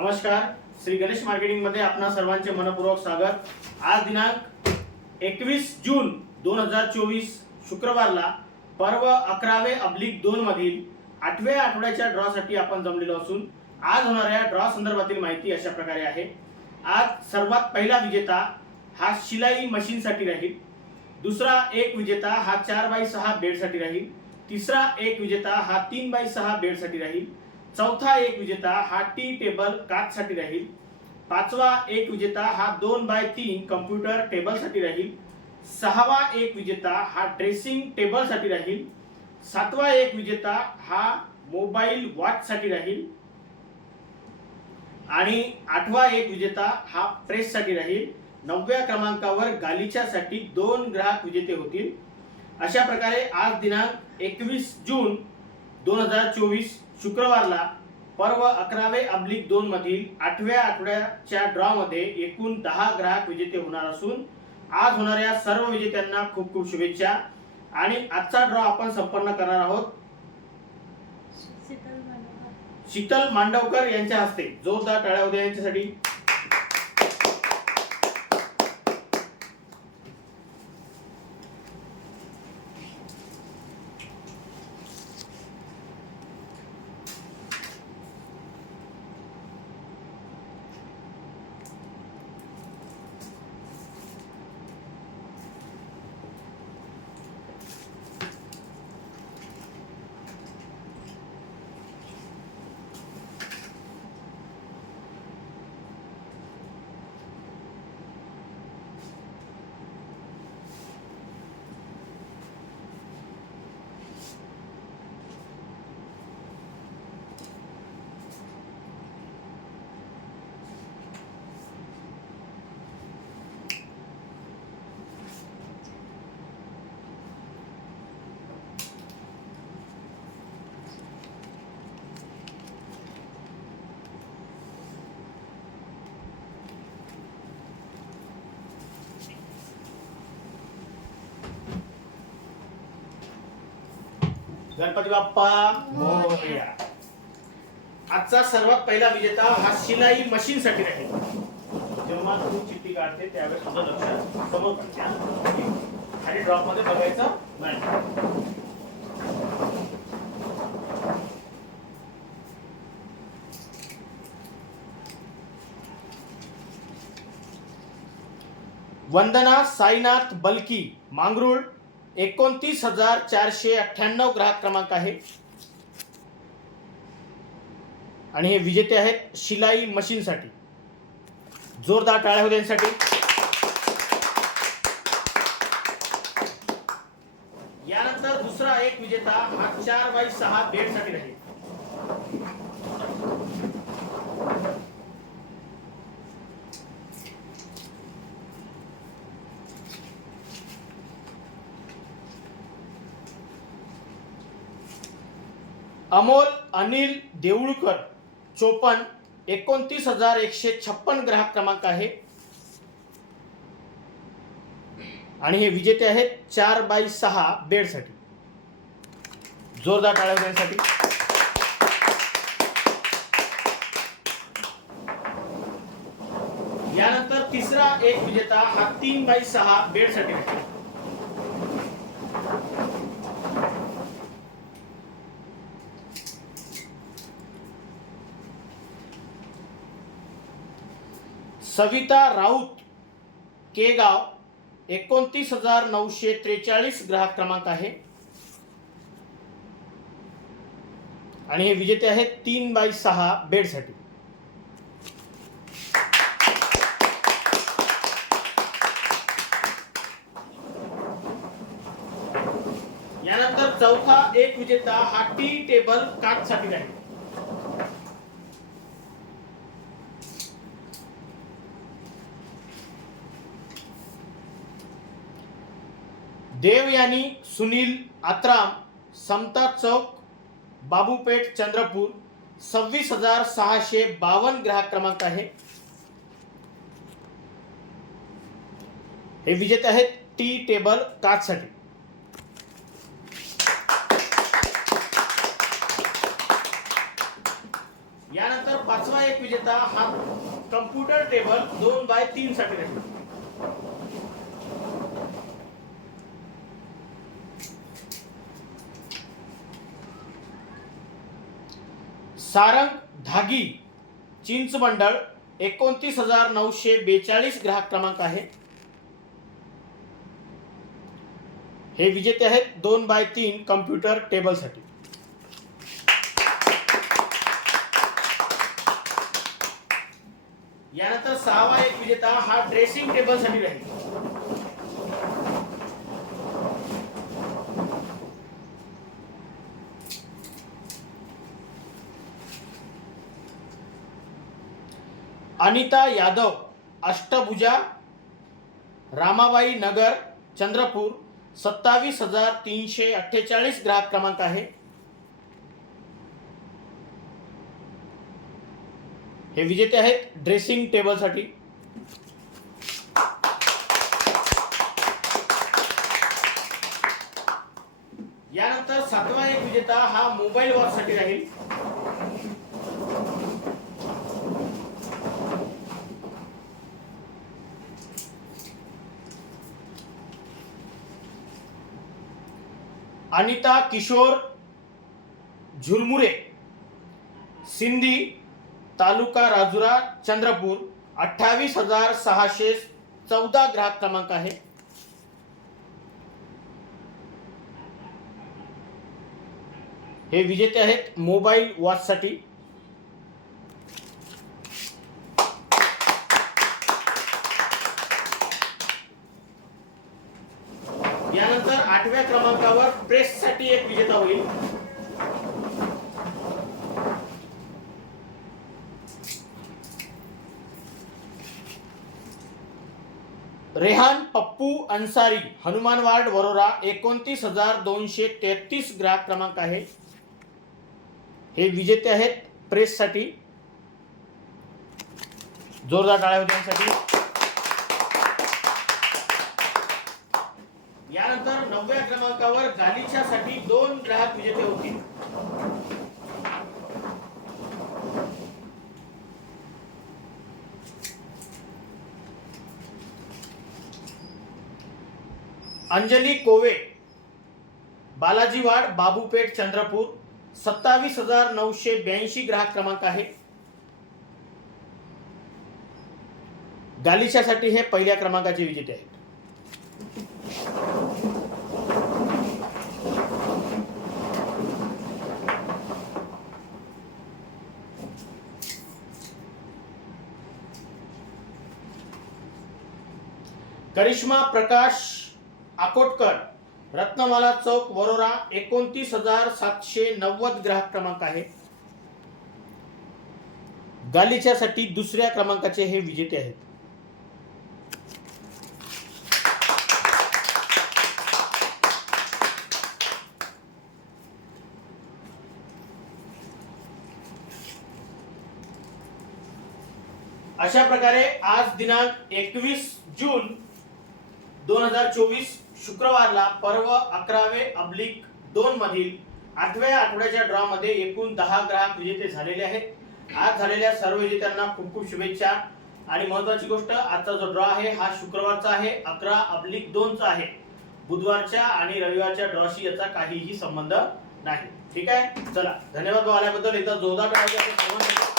नमस्कार. श्री गणेश मार्केटिंगमध्ये आपणा सर्वांचे मनपूर्वक स्वागत. आज दिनांक एकवीस जून दोन हजार चोवीस शुक्रवारला पर्व अकरावे अब्लिक दोन मधील आठव्या आठवड्याच्या ड्रॉसाठी आपण जमलेलो असून आज होणाऱ्या ड्रॉ संदर्भातील माहिती अशा प्रकारे आहे. आज सर्वात पहिला विजेता हा शिलाई मशीनसाठी राहील. दुसरा एक विजेता हा चार बाय सहा बेडसाठी राहील. तिसरा एक विजेता हा तीन बाय सहा बेडसाठी राहील. चौथा एक विजेता हा टी टेबल काच साठी राहील. पाचवा एक विजेता हा दोन बाय तीन कम्प्युटर टेबलसाठी राहील. सहावा एक विजेता हा ड्रेसिंग टेबलसाठी राहील. सातवा एक विजेता हा मोबाईल वॉच साठी राहील. आणि आठवा एक विजेता हा प्रेस साठी राहील. नवव्या क्रमांकावर गालिच्यासाठी दोन ग्राहक विजेते होतील. अशा प्रकारे आज दिनांक एकवीस जून दोन हजार चोवीस शुक्रवारला पर्व अकरावे अब्लिक दोन मधील आठव्या आठवड्याच्या ड्रॉ मध्ये एकूण दहा ग्राहक विजेते होणार असून आज होणाऱ्या सर्व विजेत्यांना खूप खूप शुभेच्छा. आणि आजचा ड्रॉ आपण संपन्न करणार आहोत. शीतल मांडवकर यांच्या हस्ते जोरदार टाळ्या उद्या यांच्यासाठी. गणपती बाप्पा मोरया आजचा सर्वात पहिला विजेता हा शिलाई मशीन साठी राहील. जेव्हा तू चिठ्ठी काढते त्यावेळेस तुझं लक्ष समोर आणि ड्रॉपमध्ये बघायचं नाही. वंदना साईनाथ बलकी मांगरूळ एकोणतीस हजार चारशे अठ्ठ्याण्णव ग्राहक क्रमांक आहे. आणि हे विजेते आहेत शिलाई मशीनसाठी. जोरदार टाळ्या होत्या यांसाठी यानंतर दुसरा एक विजेता हा चार बाय सहा बेडसाठी राहील. अमोल अनिल देऊळकर चोपन्न एकोणतीस हजार एकशे छप्पन ग्राहक क्रमांक आहे. आणि हे विजेते आहेत चार बाय सहा बेडसाठी. जोरदार टाळ्या देण्यासाठी. यानंतर तिसरा एक विजेता हा तीन बाय सहा बेडसाठी आहे. सविता राऊत केगाव एकोणतीस हजार नऊशे त्रेचाळीस ग्राहक क्रमांक आहे. आणि हे विजेते आहेत तीन बाय सहा बेडसाठी. यानंतर चौथा एक विजेता हा टी टेबल काच राहील. देव यांनी सुनील आत्राम समता चौक बाबूपेठ चंद्रपूर सव्वीस हजार सहाशे बावन्न ग्राहक क्रमांक आहे. हे विजेते आहेत टी टेबल काचसाठी. यानंतर पाचवा एक विजेता हा कम्प्युटर टेबल दोन बाय तीन साठी राहील सारंग धागी चिंच मंडळ एकोणतीस हजार नऊशे बेचाळीस ग्राहक क्रमांक आहे. हे विजेते आहेत दोन बाय तीन कम्प्युटर टेबलसाठी. यानंतर सहावा एक विजेता हा ड्रेसिंग टेबलसाठी राहील. अनिता यादव अष्टभुजा रामाबाई नगर चंद्रपूर सत्तावीस हजार तीनशे अठ्ठेचाळीस ग्राहक क्रमांक आहे. हे विजेते आहेत ड्रेसिंग टेबलसाठी. यानंतर सातवा एक विजेता हा मोबाईल वॉचसाठी राहील. अनिता किशोर झुरमुरे सिंधी तालुका राजुरा चंद्रपूर अठ्ठावीस हजार सहाशे चौदा ग्राहक क्रमांक आहे. हे विजेते आहेत मोबाईल वॉचसाठी. यानंतर आठव्या क्रमांकावर प्रेससाठी एक विजेता होईल. रेहान पप्पू अन्सारी हनुमान वार्ड वरोरा एकोणतीस हजार दोनशे तेहतीस ग्राहक क्रमांक आहे. हे विजेते आहेत प्रेससाठी. जोरदार टाळ्या होत्या यानंतर नवव्या क्रमांकावर गालिच्यासाठी दोन ग्राहक विजेते होतील. अंजली कोवे बालाजी वाड बाबूपेठ चंद्रपूर सत्तावीस हजार नऊशे ब्याऐंशी ग्राहक क्रमांक आहे. गालिशासाठी हे पहिल्या क्रमांकाचे विजेते आहेत. करिश्मा प्रकाश आकोटकर रत्नमाला चौक वरोरा एकोणतीस हजार सातशे नव्वद ग्राहक क्रमांक आहे. गालिच्यासाठी दुसऱ्या क्रमांकाचे हे विजेते आहेत. अशा प्रकारे आज दिनांक एकवीस जून दोन हजार चोवीस शुक्रवारला पर्व अकरावे अब्लिक दोन मधील आठव्या आठवड्याच्या ड्रॉ मध्ये एकूण दहा ग्राहक विजेते झालेले आहेत. आज झालेल्या सर्व विजेत्यांना खूप खूप शुभेच्छा. आणि महत्वाची गोष्ट आजचा जो ड्रॉ आहे हा शुक्रवारचा आहे. अकरा अब्लिक दोनचा आहे. बुधवारच्या आणि रविवारच्या ड्रॉशी याचा काहीही संबंध नाही. ठीक आहे? चला धन्यवाद आल्याबद्दल. इथं जोरदार